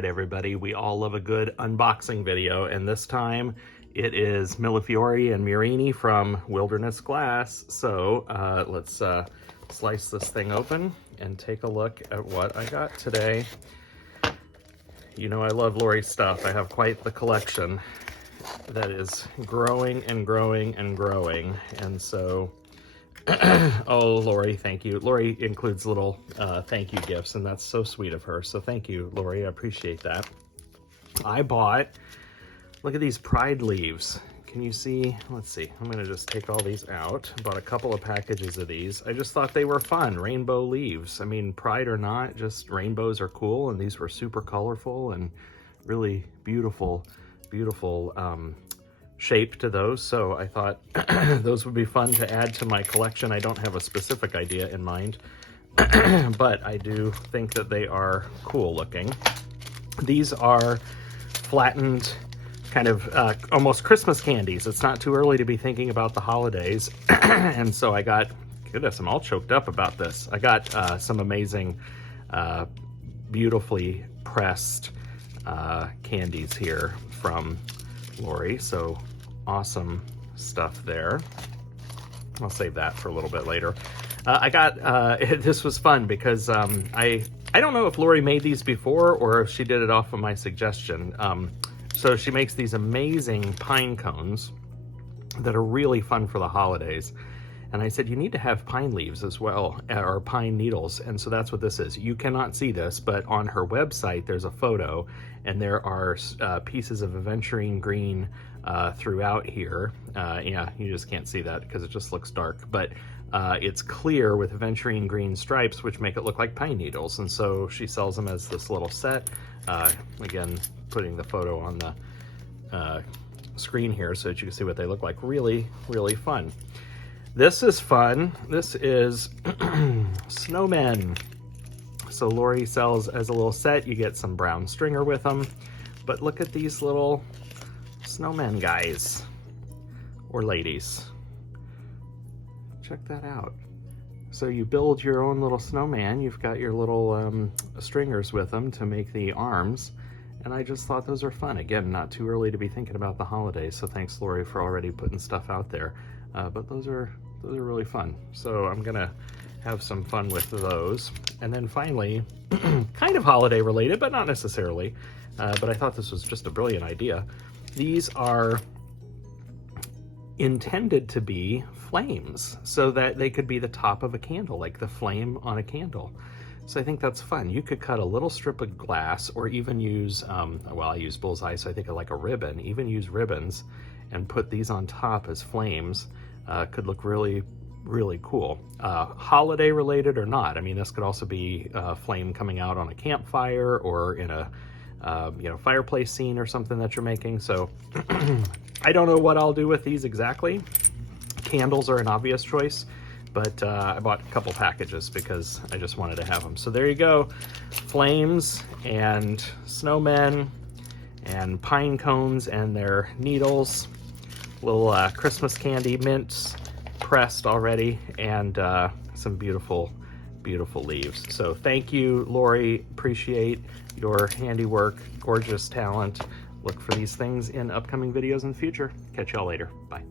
right, everybody, we all love a good unboxing video, and this time it is Millefiori and Murini from Wilderness Glass. So let's slice this thing open and take a look at what I got today. You know I love Lori's stuff. I have quite the collection that is growing and growing and growing, and so oh, Lori, thank you. Lori includes little thank you gifts, and that's so sweet of her. So thank you, Lori. I appreciate that. I bought, look at these pride leaves. Can you see? Let's see. I'm going to just take all these out. I bought a couple of packages of these. I just thought they were fun. Rainbow leaves. I mean, pride or not, just rainbows are cool, and these were super colorful and really beautiful, beautiful shape to those, so I thought those would be fun to add to my collection. I don't have a specific idea in mind, but I do think that they are cool looking. These are flattened kind of almost Christmas candies. It's not too early to be thinking about the holidays, and so I got, goodness, I'm all choked up about this. I got some amazing, beautifully pressed candies here from Lori, so awesome stuff there. I'll save that for a little bit later. I got, this was fun because I don't know if Lori made these before or if she did it off of my suggestion. So she makes these amazing pine cones that are really fun for the holidays. And I said, you need to have pine leaves as well, or pine needles. And so that's what this is. You cannot see this, but on her website, there's a photo, and there are pieces of aventurine green throughout here. Yeah, you just can't see that because it just looks dark, but it's clear with aventurine green stripes, which make it look like pine needles. And so she sells them as this little set. Again, putting the photo on the screen here so that you can see what they look like. Really, really fun. This is fun. This is snowmen. So Lori sells as a little set. You get some brown stringer with them. But look at these little snowmen guys. Or ladies. Check that out. So you build your own little snowman. You've got your little stringers with them to make the arms. And I just thought those are fun. Again, not too early to be thinking about the holidays. So thanks, Lori, for already putting stuff out there. But those are really fun. So I'm gonna have some fun with those. And then finally, kind of holiday related, but not necessarily. But I thought this was just a brilliant idea. These are intended to be flames so that they could be the top of a candle, like the flame on a candle. So I think that's fun. You could cut a little strip of glass or even use, well, I use bullseye, so I think of like a ribbon, even use ribbons and put these on top as flames. Could look really, really cool. Holiday related or not. I mean, this could also be a flame coming out on a campfire or in a fireplace scene or something that you're making. So I don't know what I'll do with these exactly. Candles are an obvious choice, but I bought a couple packages because I just wanted to have them. So there you go. Flames and snowmen and pine cones and their needles. Little Christmas candy mints pressed already, and some beautiful, beautiful leaves. So thank you, Lori. Appreciate your handiwork, gorgeous talent. Look for these things in upcoming videos in the future. Catch y'all later. Bye.